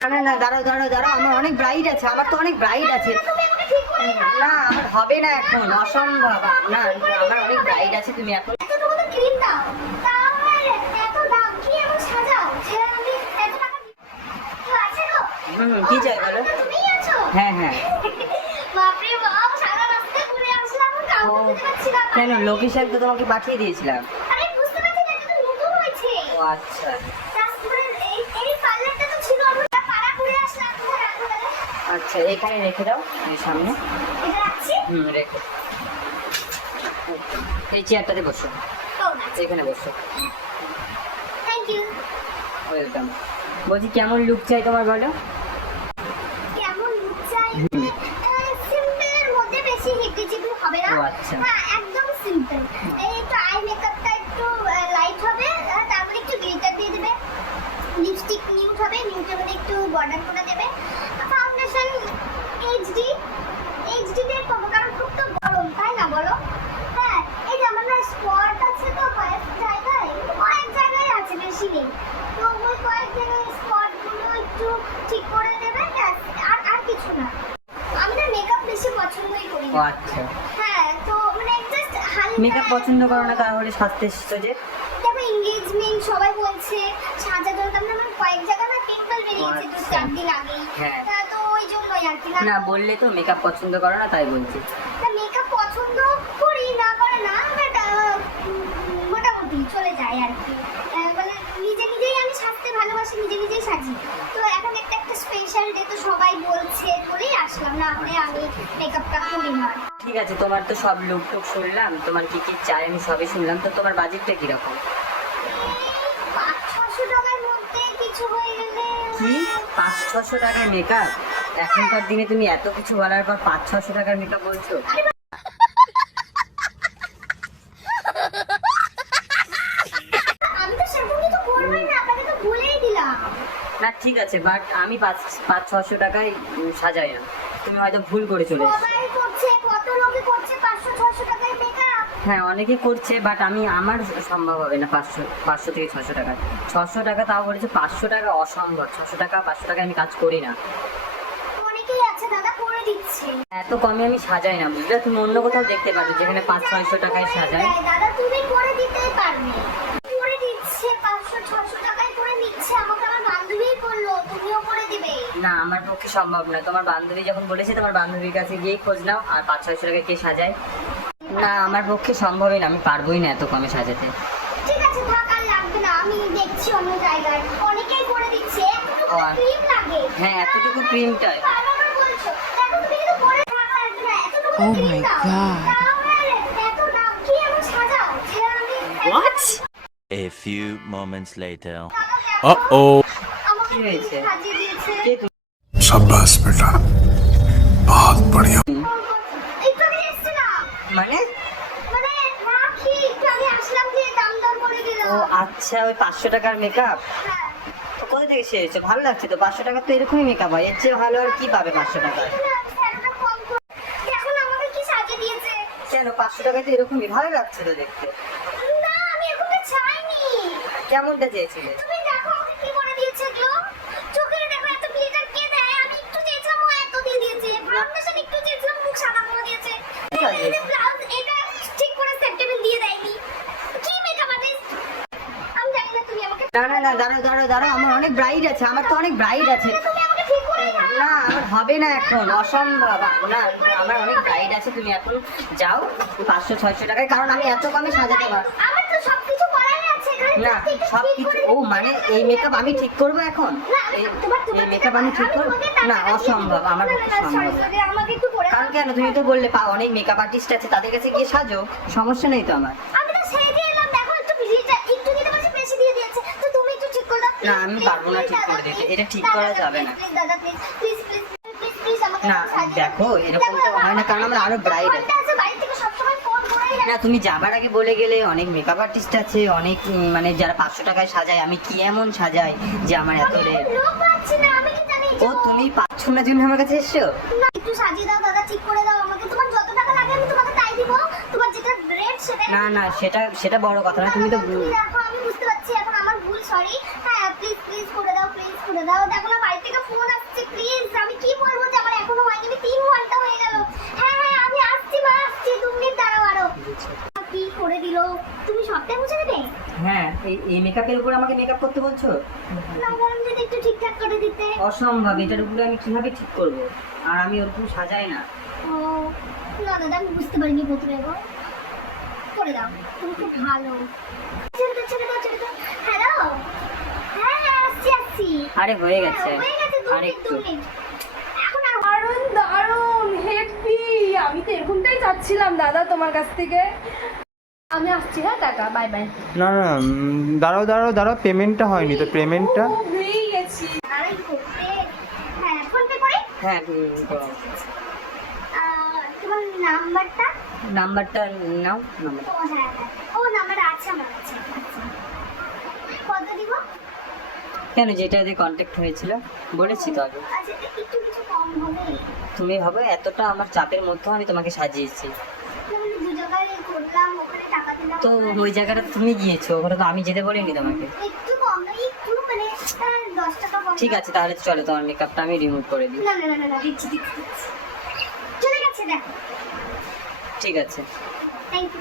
না না দাঁড়াও দাঁড়াও দাঁড়াও আমার অনেক ব্রাইট আছে আমার তো অনেক ব্রাইট আছে। না আমার হবে না এখন অসম্ভব। না আমার অনেক ব্রাইট আছে তুমি এখন কি চাই বলো? হ্যাঁ হ্যাঁ। কেন? লোকেশন তো তোমাকে পাঠিয়ে দিয়েছিলাম। আচ্ছা। আচ্ছা এখানে রেখে দাও এই সামনে। হুম রেখে এই চেয়ারটাতে বসো। এখানে বসো। ওয়েলকাম। বলছি কেমন লুক চাই তোমার বলো? কেমন লুক চাই? সিম্পলের মধ্যে বেশি হিপিজিপি হবে না। আচ্ছা। হ্যাঁ একদম সিম্পল এই একটু আই মেকআপটা একটু লাইট হবে আর তারপরে একটু গ্লিটার দিয়ে দেবে লিপস্টিক নিউড হবে নিউডের মধ্যে একটু বর্ডার করে দেবে। ফাউন্ডেশন এইচডি এইচডি দিয়ে পাবো, কারণ খুব তো গরম, তাই না বলো? হ্যাঁ এই যে আমার স্পট আছে তো কয়েক জায়গায়, অনেক জায়গায় আছে, বেশি নেই তো ওই কয়েক জায়গায় স্পটগুলো একটু ঠিক করে দেবে ব্যাস, আর আর কিছু না আমি না মেকআপ বেশি পছন্দই করি ও না আচ্ছা হ্যাঁ তো মানে জাস্ট হালকা মেকআপ পছন্দ করো না তাহলে সাজতে সুস্থ যে। তারপর এনগেজমেন্ট সবাই বলছে সাজা দরকার না আমার কয়েক জায়গা না পিম্পল বেরিয়েছে দু আচ্ছা। চার দিন আগেই। হ্যাঁ। তা তো ওই জন্যই আর কি না? না বললে তো মেকআপ পছন্দ করো না তাই বলছি। মেকআপ পছন্দ করি না করে না বাট মোটামুটি চলে যায় আর কি আহ, মানে নিজে নিজেই আমি নিজে নিজেই সাজি তো এখন একটা একটা স্পেশাল ডে তো সবাই বলছে বলেই আসলাম। না হলে আমি মেকআপটা করি না। ঠিক আছে তোমার তো সব লুক টুক শুনলাম। তোমার কি কি চাই আমি সবই শুনলাম। তো তোমার বাজেটটা কীরকম? পাঁচ ছশো টাকার মধ্যে কিছু হয়ে গেলে কি? পাঁচ ছশো টাকার মেকআপ এখনকার দিনে তুমি এত কিছু বলার পর পাঁচ ছশো টাকার মেকআপ বলছো আমি তো সেরকম কিছু করবোই না আপনাকে তো বলেই দিলাম না ঠিক আছে বাট আমি পাঁচ পাঁচ ছশো টাকায় সাজাই না। তুমি হয়তো ভুল করে চলে হ্যাঁ অনেকে করছে বাট আমি আমার সম্ভব হবে না পাঁচশো পাঁচশো থেকে ছশো টাকা। ছশো টাকা তাও বলেছে পাঁচশো টাকা অসম্ভব। ছশো টাকা পাঁচশো টাকা আমি কাজ করি না। এত কমে আমি সাজাই না বুঝলে? তুমি অন্য কোথাও দেখতে পারো যেখানে পাঁচ ছয়শো টাকায় সাজায় দাদা তুমি করে দিতেই পারবে করে দিচ্ছে পাঁচশো ছশো টাকায় করে নিচ্ছে আমাকে আমার বান্ধবীই বলল তুমিও করে দিবে না আমার পক্ষে সম্ভব না। তোমার বান্ধবী যখন বলেছে তোমার বান্ধবীর কাছে গিয়েই খোঁজ নাও আর পাঁচ ছয়শো টাকা কে সাজায়? না আমার পক্ষে সম্ভবই না আমি পারবোই না এত কমে সাজাতে। ঠিক আছে থাক আর লাগবে না। আমি দেখছি অন্য জায়গায়। অনেকেই করে দিচ্ছে ও, আর- ক্রিম লাগে। হ্যাঁ এতটুকু ক্রিমটাই বারবার বলছো। দেখো তুমি কিন্তু করে থাকা লাগবে না এতটুকু Oh ক্রিম my দাও। God. তাহলে এত দাম কি এমন সাজাও যে আমি What? A few moments later. Uh-oh. আমাকে কি হয়েছে? সাজিয়ে দিয়েছে। কে সাব্বাস বেটা বহুত বড়িয়া মানে? ও আচ্ছা ওই পাঁচশো টাকার মেকআপ কোথা থেকে সে হয়েছে ভালো লাগছে তো পাঁচশো টাকা তো এরকমই মেকআপ হয়। এর চেয়ে ভালো আর কি পাবে পাঁচশো টাকা কেন পাঁচশো টাকা তো এরকমই? ভালো লাগছে তো দেখতে। কেমনটা চেয়েছিলে? না দাঁড়াও দাঁড়াও দাঁড়াও আমার অনেক ব্রাইড আছে আমার তো অনেক ব্রাইড আছে। না আমার হবে না এখন অসম্ভব না আমার অনেক ব্রাইট আছে তুমি এখন যাও পাঁচশো ছয়শো টাকায় কারণ আমি এত কমে সাজাতে পারব। না সব কিছু ও মানে এই মেকআপ আমি ঠিক করব এখন? এই মেকআপ আমি ঠিক করব? না অসম্ভব আমার পক্ষে সম্ভব কারণ কেন তুমি তো বললে পা অনেক মেকআপ আর্টিস্ট আছে তাদের কাছে গিয়ে সাজো সমস্যা নেই তো আমার আমি তো সেজে এলাম দেখো একটু ভিজিটা একটু দিতে বলছি বেশি দিয়ে দিয়েছে তো তুমি একটু ঠিক করে দাও না, আমি পারব না ঠিক করে দিতে। এটা ঠিক করা যাবে না। না, দেখো, এরকম তো হয় না, কারণ আমরা আরও করেই না তুমি যাবার আগে বলে গেলে অনেক মেকআপ আর্টিস্ট আছে অনেক মানে যারা পাঁচশো টাকায় সাজায় আমি কি এমন সাজাই যে আমার এত রেট ও তুমি পাচ্ছ না জন্য আমার কাছে এসছো? একটু সাজিয়ে দাও দাদা ঠিক করে দাও আমাকে। তোমার যত টাকা লাগে আমি তোমাকে তাই দিব। তোমার যেটা রেট সেটা না না সেটা সেটা বড় কথা না তুমি তো তুমি দেখো আমি বুঝতে পারছি এখন আমার ভুল সরি হ্যাঁ প্লিজ প্লিজ করে দাও প্লিজ করে দাও দেখো না বাড়ি থেকে ফোন এই এই মেকআপের উপর আমাকে মেকআপ করতে বলছো? না যদি একটু ঠিকঠাক করে দিতে। অসম্ভব এটার উপরে আমি কীভাবে ঠিক করব? আর আমি ওরকম সাজাই না। ও না দাদা আমি বুঝতে পারিনি প্রথমে গো। করে দাও তুমি খুব ভালো। ছেড়ে দাও ছেড়ে দাও ছেড়ে দাও। হ্যালো? হ্যাঁ হ্যাঁ আসছি আসছি। আরে হয়ে গেছে। হ্যাঁ, হয়ে গেছে দু মিনিট দু মিনিট। এখন আর দারুণ দারুণ হেপি আমি তো এরকমটাই চাচ্ছিলাম দাদা তোমার কাছ থেকে। আমি আসছি হ্যাঁ টাকা বাই বাই না না দাঁড়াও দাঁড়াও দাঁড়াও পেমেন্টটা হয়নি তো পেমেন্টটা ভুলেই গেছি। হ্যাঁ ফোন পে করে? হ্যাঁ করো। আহ, তোমার নাম্বারটা? নাম্বারটা নাও নাম্বার। ও হ্যাঁ হ্যাঁ। ও নাম্বার আছে আমার কাছে আচ্ছা। কত দিব? কেন যেটা দিয়ে কন্ট্যাক্ট হয়েছিল বলেছি তো আগে। আচ্ছা একটু কিছু কম হবে তুমি ভাবে এতটা আমার চাপের মধ্যেও আমি তোমাকে সাজিয়েছি যেমন দু জায়গায় করলাম ওখানে টাকা দিলাম তো ওই জায়গাটা তুমি গিয়েছো ওখানে তো আমি যেতে বলিনি তোমাকে। মানে ঠিক আছে তাহলে চলো তোমার মেকআপটা আমি রিমুভ করে দিই। না না না না না দিচ্ছি দিচ্ছি দিচ্ছি। চলে গেছে দেখো। ঠিক আছে। Thank you